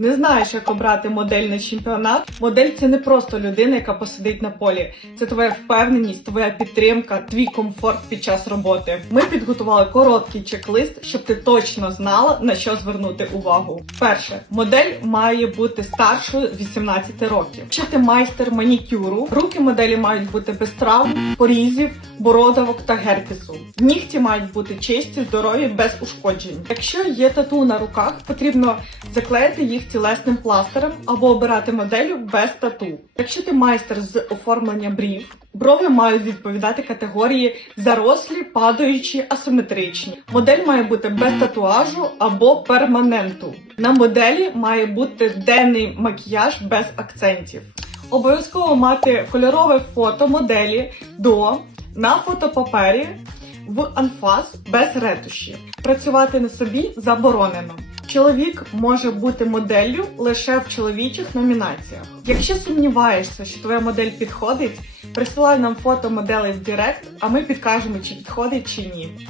Не знаєш, як обрати модель на чемпіонат? Модель це не просто людина, яка посидить на полі. Це твоя впевненість, твоя підтримка, твій комфорт під час роботи. Ми підготували короткий чек-лист, щоб ти точно знала на що звернути увагу. Перше, модель має бути старшою 18 років. Якщо ти майстер манікюру, руки моделі мають бути без травм, порізів, бородавок та герпесу. Нігті мають бути чисті, здорові, без ушкоджень. Якщо є тату на руках, потрібно заклеїти їх тілесним пластирем або обирати моделю без тату. Якщо ти майстер з оформлення брів, брови мають відповідати категорії зарослі, падаючі, асиметричні. Модель має бути без татуажу або перманенту. На моделі має бути денний макіяж без акцентів. Обов'язково мати кольорове фото моделі до на фотопапері в анфас без ретуші. Працювати на собі заборонено. Чоловік може бути моделлю лише в чоловічих номінаціях. Якщо сумніваєшся, що твоя модель підходить, присилай нам фото моделей в Директ, а ми підкажемо, чи підходить чи ні.